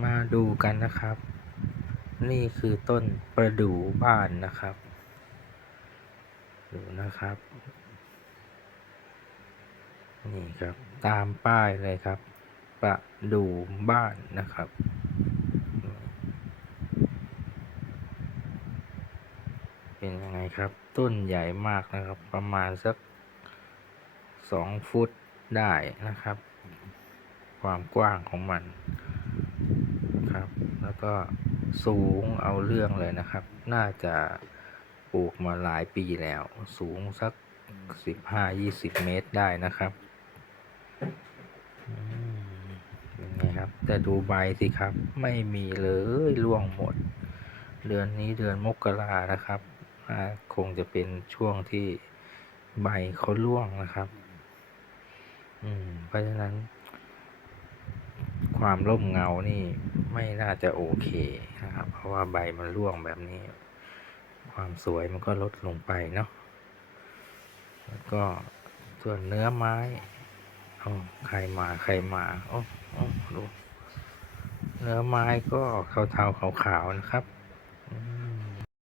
มาดูกันนะครับ นี่คือต้นประดู่บ้านนะครับ ดูนะครับ นี่ครับตามป้ายเลยครับ ประดู่บ้านนะครับเป็นยังไงครับ ต้นใหญ่มากนะครับ ประมาณสักสองฟุตได้นะครับ ความกว้างของมัน ครับ แล้วก็สูงเอาเรื่องเลยนะครับ น่าจะปลูกมาหลายปีแล้ว สูงสักสิบห้ายี่สิบเมตรได้นะครับอืมเป็นไงครับ แต่ดูใบสิครับ ไม่มีเลยร่วงหมด เดือนนี้เดือนมกรานะครับอ่าคงจะเป็นช่วงที่ใบเขาร่วงนะครับ อืม เพราะฉะนั้น ความร่มเงานี่ไม่น่าจะโอเคนะครับ เพราะว่าใบมันร่วงแบบนี้ ความสวยมันก็ลดลงไปเนาะแล้วก็ส่วนเนื้อไม้อ๋อใครมาใครมาโอ้โอ้ดูเนื้อไม้ก็เทาๆขาวๆนะครับ